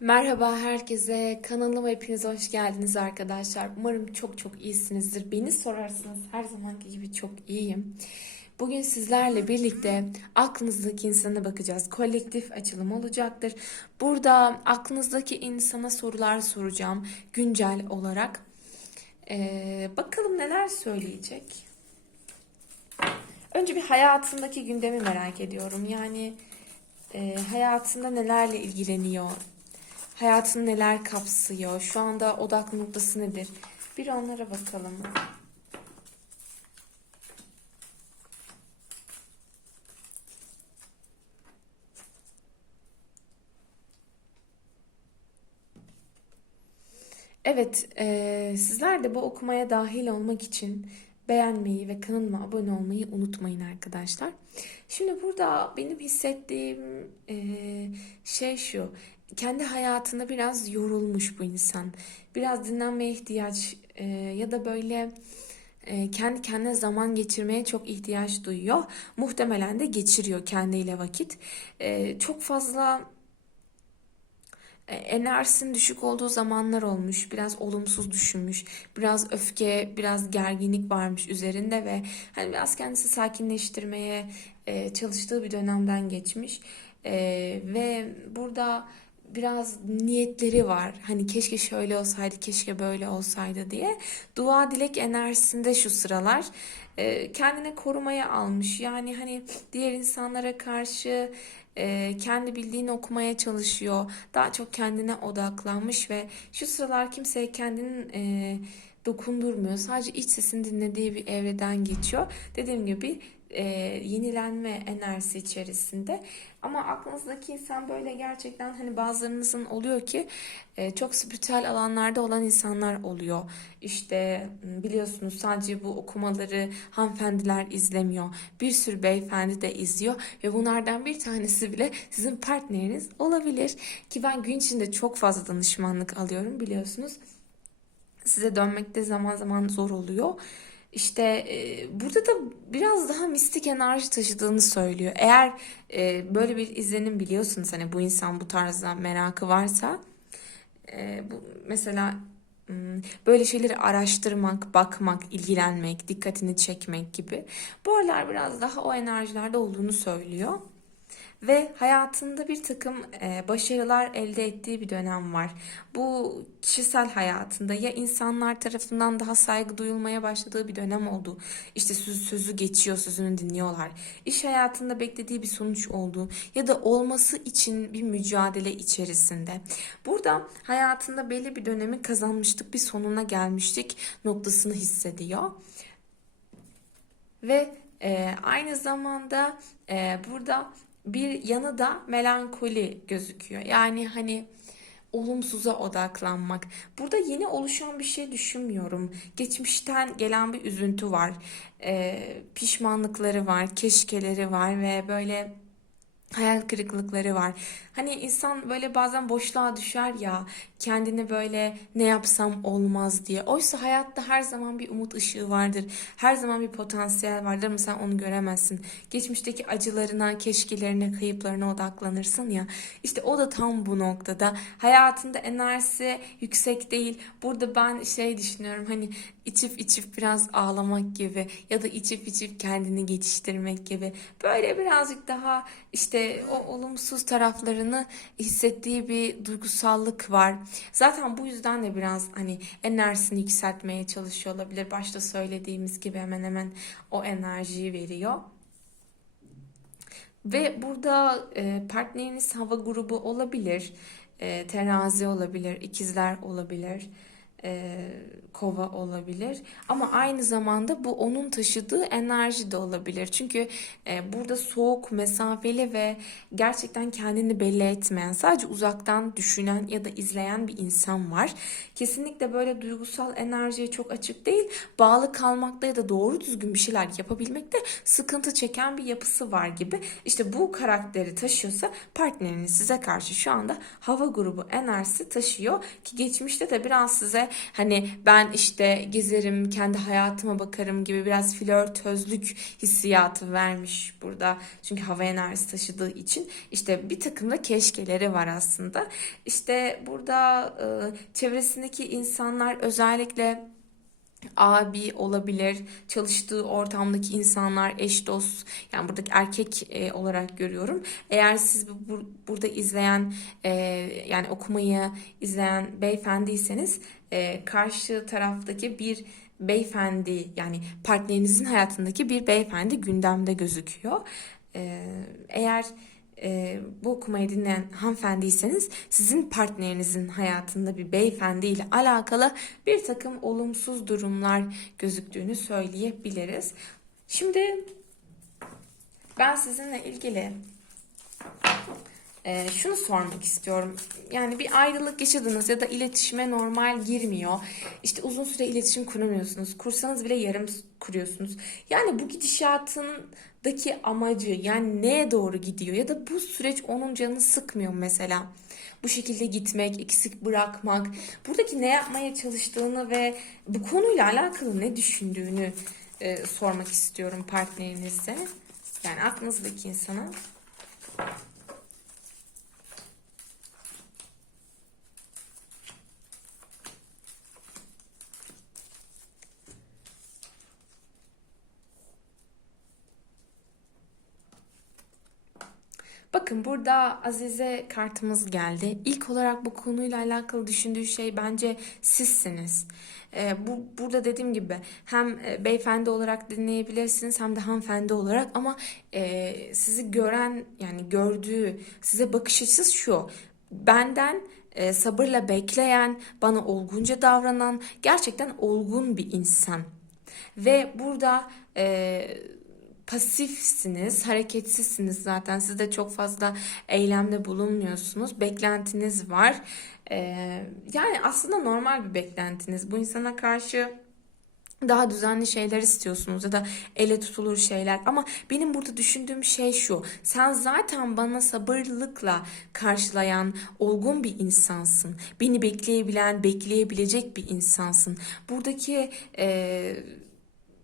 Merhaba herkese. Kanalıma hepiniz hoş geldiniz arkadaşlar. Umarım çok çok iyisinizdir. Beni sorarsanız her zamanki gibi çok iyiyim. Bugün sizlerle birlikte aklınızdaki insana bakacağız. Kolektif açılım olacaktır. Burada aklınızdaki insana sorular soracağım güncel olarak. Ee, bakalım neler söyleyecek. Önce bir hayatındaki gündemi merak ediyorum. Yani e, hayatında nelerle ilgileniyor? Hayatını neler kapsıyor? Şu anda odak noktası nedir? Bir onlara bakalım. Evet, eee, sizler de bu okumaya dahil olmak için beğenmeyi ve kanalıma abone olmayı unutmayın arkadaşlar. Şimdi burada benim hissettiğim eee, şey şu. Kendi hayatında biraz yorulmuş bu insan. Biraz dinlenmeye ihtiyaç eee, ya da böyle eee, kendi kendine zaman geçirmeye çok ihtiyaç duyuyor. Muhtemelen de geçiriyor kendiyle vakit. Eee, çok fazla e, enerjisinin düşük olduğu zamanlar olmuş. Biraz olumsuz düşünmüş. Biraz öfke, biraz gerginlik varmış üzerinde ve hani biraz kendisi sakinleştirmeye e, çalıştığı bir dönemden geçmiş. E, ve burada biraz niyetleri var. Hani keşke şöyle olsaydı, keşke böyle olsaydı diye. Dua dilek enerjisinde şu sıralar e, kendine korumaya almış. Yani hani diğer insanlara karşı e, kendi bildiğini okumaya çalışıyor. Daha çok kendine odaklanmış ve şu sıralar kimseye kendinin e, dokundurmuyor. Sadece iç sesini dinlediği bir evreden geçiyor. Dediğim gibi e, yenilenme enerjisi içerisinde. Ama aklınızdaki insan böyle gerçekten hani bazılarınızın oluyor ki e, çok spiritüel alanlarda olan insanlar oluyor. İşte biliyorsunuz sadece bu okumaları hanımefendiler izlemiyor. Bir sürü beyefendi de izliyor ve bunlardan bir tanesi bile sizin partneriniz olabilir. Ki ben gün içinde çok fazla danışmanlık alıyorum biliyorsunuz size dönmekte zaman zaman zor oluyor. İşte e, burada da biraz daha mistik enerji taşıdığını söylüyor. Eğer e, böyle bir izlenim biliyorsunuz hani bu insan bu tarzda merakı varsa e, bu mesela hmm, böyle şeyleri araştırmak, bakmak, ilgilenmek, dikkatini çekmek gibi. Bu aralar biraz daha o enerjilerde olduğunu söylüyor. Ve hayatında bir takım e, başarılar elde ettiği bir dönem var. Bu kişisel hayatında ya insanlar tarafından daha saygı duyulmaya başladığı bir dönem oldu. İşte sözü, geçiyor, sözünü dinliyorlar. İş hayatında beklediği bir sonuç oldu ya da olması için bir mücadele içerisinde. Burada hayatında belli bir dönemi kazanmıştık, bir sonuna gelmiştik noktasını hissediyor. Ve e, aynı zamanda e, burada bir yanı da melankoli gözüküyor. Yani hani olumsuza odaklanmak. Burada yeni oluşan bir şey düşünmüyorum. Geçmişten gelen bir üzüntü var. E, pişmanlıkları var, keşkeleri var ve böyle hayal kırıklıkları var. Hani insan böyle bazen boşluğa düşer ya kendini böyle ne yapsam olmaz diye. Oysa hayatta her zaman bir umut ışığı vardır. Her zaman bir potansiyel vardır ama sen onu göremezsin. Geçmişteki acılarına, keşkelerine, kayıplarına odaklanırsın ya. İşte o da tam bu noktada. Hayatında enerjisi yüksek değil. Burada ben şey düşünüyorum hani içip içip biraz ağlamak gibi ya da içip içip kendini geçiştirmek gibi. Böyle birazcık daha işte o olumsuz taraflarını hissettiği bir duygusallık var. Zaten bu yüzden de biraz hani enerjisini yükseltmeye çalışıyor olabilir. Başta söylediğimiz gibi hemen hemen o enerjiyi veriyor. Ve burada e, partneriniz hava grubu olabilir, e, terazi olabilir, ikizler olabilir, e, kova olabilir. Ama aynı zamanda bu onun taşıdığı enerji de olabilir. Çünkü e, burada soğuk, mesafeli ve gerçekten kendini belli etmeyen, sadece uzaktan düşünen ya da izleyen bir insan var. Kesinlikle böyle duygusal enerjiye çok açık değil. Bağlı kalmakta ya da doğru düzgün bir şeyler yapabilmekte sıkıntı çeken bir yapısı var gibi. İşte bu karakteri taşıyorsa partneriniz size karşı şu anda hava grubu enerjisi taşıyor ki geçmişte de biraz size hani ben işte gezerim, kendi hayatıma bakarım gibi biraz flörtözlük hissiyatı vermiş burada. Çünkü hava enerjisi taşıdığı için işte bir takım da keşkeleri var aslında. İşte burada e, çevresindeki insanlar özellikle abi olabilir, çalıştığı ortamdaki insanlar, eş dost, yani buradaki erkek e, olarak görüyorum. Eğer siz bu, bu- burada izleyen, e, yani okumayı izleyen beyefendiyseniz, e, karşı taraftaki bir beyefendi, yani partnerinizin hayatındaki bir beyefendi gündemde gözüküyor. E, eğer e, bu okumayı dinleyen hanımefendiyseniz sizin partnerinizin hayatında bir beyefendi ile alakalı bir takım olumsuz durumlar gözüktüğünü söyleyebiliriz. Şimdi ben sizinle ilgili e, şunu sormak istiyorum. Yani bir ayrılık yaşadınız ya da iletişime normal girmiyor. İşte uzun süre iletişim kuramıyorsunuz. Kursanız bile yarım kuruyorsunuz. Yani bu gidişatındaki amacı yani neye doğru gidiyor ya da bu süreç onun canını sıkmıyor mesela. Bu şekilde gitmek, eksik bırakmak, buradaki ne yapmaya çalıştığını ve bu konuyla alakalı ne düşündüğünü e, sormak istiyorum partnerinize. Yani aklınızdaki insana. Bakın burada Azize kartımız geldi. İlk olarak bu konuyla alakalı düşündüğü şey bence sizsiniz. Ee, bu burada dediğim gibi hem e, beyefendi olarak dinleyebilirsiniz hem de hanımefendi olarak ama e, sizi gören yani gördüğü size bakış açısı şu. Benden e, sabırla bekleyen, bana olgunca davranan, gerçekten olgun bir insan. Ve burada e, pasifsiniz, hareketsizsiniz zaten. Siz de çok fazla eylemde bulunmuyorsunuz. Beklentiniz var. Ee, yani aslında normal bir beklentiniz. Bu insana karşı daha düzenli şeyler istiyorsunuz ya da ele tutulur şeyler ama benim burada düşündüğüm şey şu sen zaten bana sabırlılıkla karşılayan olgun bir insansın beni bekleyebilen bekleyebilecek bir insansın buradaki e,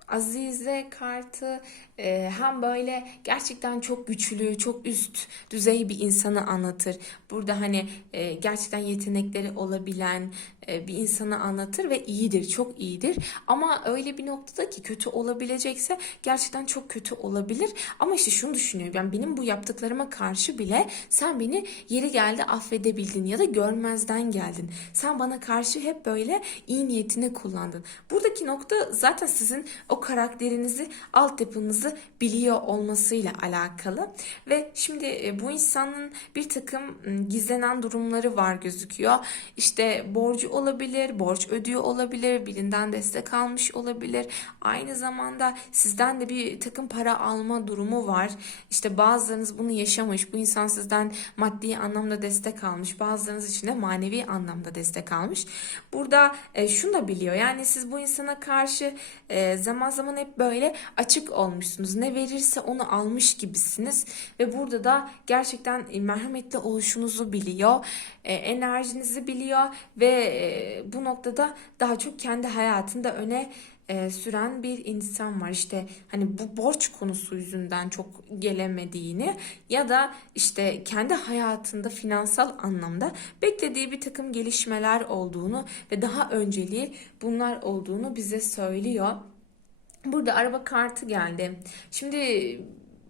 Azize kartı e, hem böyle gerçekten çok güçlü, çok üst düzey bir insanı anlatır. Burada hani e, gerçekten yetenekleri olabilen bir insanı anlatır ve iyidir, çok iyidir. Ama öyle bir noktada ki kötü olabilecekse gerçekten çok kötü olabilir. Ama işte şunu düşünüyorum. Yani benim bu yaptıklarıma karşı bile sen beni yeri geldi affedebildin ya da görmezden geldin. Sen bana karşı hep böyle iyi niyetini kullandın. Buradaki nokta zaten sizin o karakterinizi, altyapınızı biliyor olmasıyla alakalı. Ve şimdi e, bu insanın bir takım m, gizlenen durumları var gözüküyor. İşte borcu olabilir, borç ödüyor olabilir, birinden destek almış olabilir. Aynı zamanda sizden de bir takım para alma durumu var. İşte bazılarınız bunu yaşamış. Bu insan sizden maddi anlamda destek almış. Bazılarınız için de manevi anlamda destek almış. Burada e, şunu da biliyor. Yani siz bu insana karşı e, zaman zaman hep böyle açık olmuşsunuz. Ne verirse onu almış gibisiniz. Ve burada da gerçekten e, merhametli oluşunuzu biliyor. E, enerjinizi biliyor ve bu noktada daha çok kendi hayatında öne e, süren bir insan var. İşte hani bu borç konusu yüzünden çok gelemediğini ya da işte kendi hayatında finansal anlamda beklediği bir takım gelişmeler olduğunu ve daha önceliği bunlar olduğunu bize söylüyor. Burada araba kartı geldi. Şimdi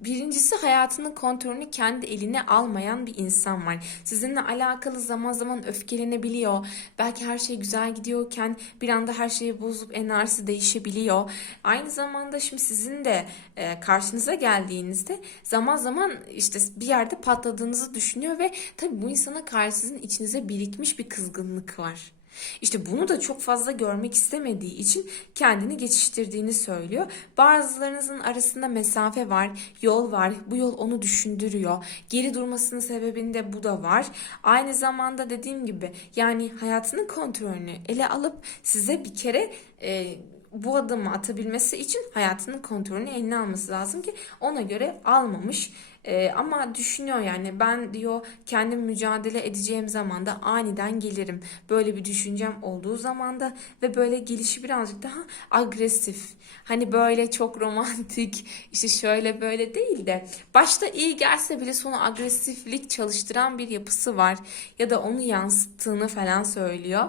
birincisi hayatının kontrolünü kendi eline almayan bir insan var. Sizinle alakalı zaman zaman öfkelenebiliyor. Belki her şey güzel gidiyorken bir anda her şeyi bozup enerjisi değişebiliyor. Aynı zamanda şimdi sizin de e, karşınıza geldiğinizde zaman zaman işte bir yerde patladığınızı düşünüyor ve tabii bu insana karşı sizin içinize birikmiş bir kızgınlık var. İşte bunu da çok fazla görmek istemediği için kendini geçiştirdiğini söylüyor. Bazılarınızın arasında mesafe var, yol var. Bu yol onu düşündürüyor. Geri durmasının sebebinde bu da var. Aynı zamanda dediğim gibi yani hayatının kontrolünü ele alıp size bir kere e, bu adımı atabilmesi için hayatının kontrolünü eline alması lazım ki ona göre almamış. Ee, ama düşünüyor yani ben diyor kendim mücadele edeceğim zaman da aniden gelirim. Böyle bir düşüncem olduğu zaman da ve böyle gelişi birazcık daha agresif. Hani böyle çok romantik işte şöyle böyle değil de başta iyi gelse bile sonu agresiflik çalıştıran bir yapısı var. Ya da onu yansıttığını falan söylüyor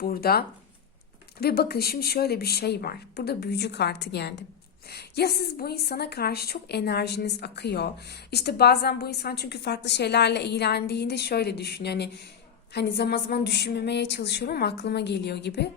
burada. Ve bakın şimdi şöyle bir şey var. Burada büyücü kartı geldi. Ya siz bu insana karşı çok enerjiniz akıyor. İşte bazen bu insan çünkü farklı şeylerle ilgilendiğinde şöyle düşünüyor. Hani hani zaman zaman düşünmemeye çalışıyorum ama aklıma geliyor gibi.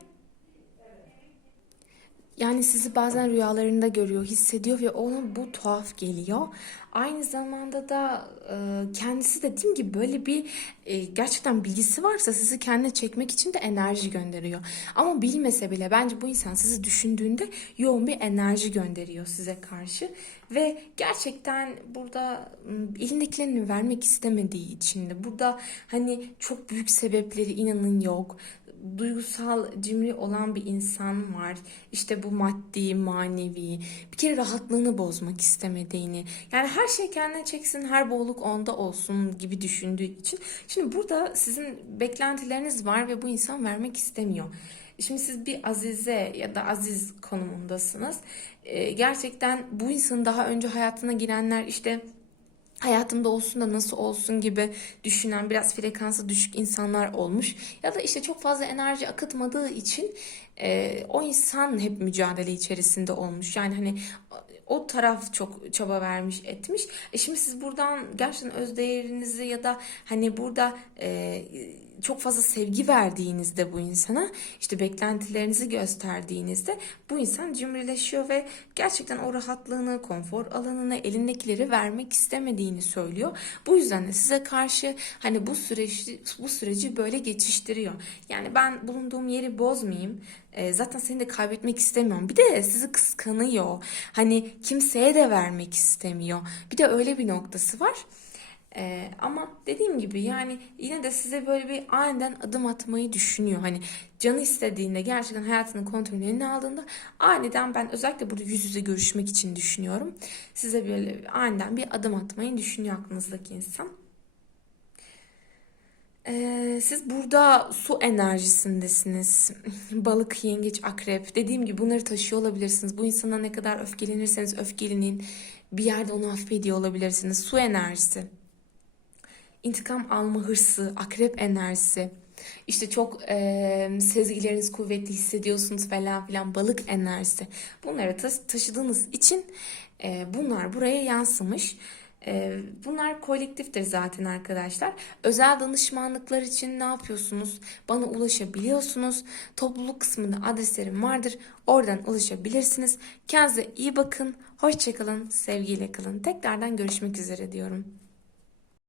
Yani sizi bazen rüyalarında görüyor, hissediyor ve ona bu tuhaf geliyor. Aynı zamanda da e, kendisi de dediğim gibi böyle bir e, gerçekten bilgisi varsa sizi kendine çekmek için de enerji gönderiyor. Ama bilmese bile bence bu insan sizi düşündüğünde yoğun bir enerji gönderiyor size karşı. Ve gerçekten burada elindekilerini vermek istemediği için de burada hani çok büyük sebepleri inanın yok duygusal cimri olan bir insan var. İşte bu maddi, manevi, bir kere rahatlığını bozmak istemediğini. Yani her şey kendine çeksin, her bolluk onda olsun gibi düşündüğü için. Şimdi burada sizin beklentileriniz var ve bu insan vermek istemiyor. Şimdi siz bir azize ya da aziz konumundasınız. Ee, gerçekten bu insanın daha önce hayatına girenler işte hayatımda olsun da nasıl olsun gibi düşünen biraz frekansı düşük insanlar olmuş. Ya da işte çok fazla enerji akıtmadığı için e, o insan hep mücadele içerisinde olmuş. Yani hani o taraf çok çaba vermiş etmiş. E şimdi siz buradan gerçekten öz değerinizi ya da hani burada e, çok fazla sevgi verdiğinizde bu insana işte beklentilerinizi gösterdiğinizde bu insan cimrileşiyor ve gerçekten o rahatlığını, konfor alanını, elindekileri vermek istemediğini söylüyor. Bu yüzden de size karşı hani bu süreci bu süreci böyle geçiştiriyor. Yani ben bulunduğum yeri bozmayayım. E, zaten seni de kaybetmek istemiyorum. Bir de sizi kıskanıyor. Hani kimseye de vermek istemiyor. Bir de öyle bir noktası var. Ee, ama dediğim gibi yani yine de size böyle bir aniden adım atmayı düşünüyor. Hani canı istediğinde gerçekten hayatının kontrolünü eline aldığında aniden ben özellikle burada yüz yüze görüşmek için düşünüyorum. Size böyle aniden bir adım atmayı düşünüyor aklınızdaki insan. Ee, siz burada su enerjisindesiniz. Balık, yengeç, akrep. Dediğim gibi bunları taşıyor olabilirsiniz. Bu insana ne kadar öfkelenirseniz öfkelenin. Bir yerde onu affediyor olabilirsiniz. Su enerjisi. İntikam alma hırsı, akrep enerjisi. İşte çok e, sezgileriniz kuvvetli hissediyorsunuz falan filan balık enerjisi. Bunları ta- taşıdığınız için e, bunlar buraya yansımış. E, bunlar kolektiftir zaten arkadaşlar. Özel danışmanlıklar için ne yapıyorsunuz? Bana ulaşabiliyorsunuz. Topluluk kısmında adreslerim vardır. Oradan ulaşabilirsiniz. Kendinize iyi bakın. Hoşçakalın. Sevgiyle kalın. Tekrardan görüşmek üzere diyorum.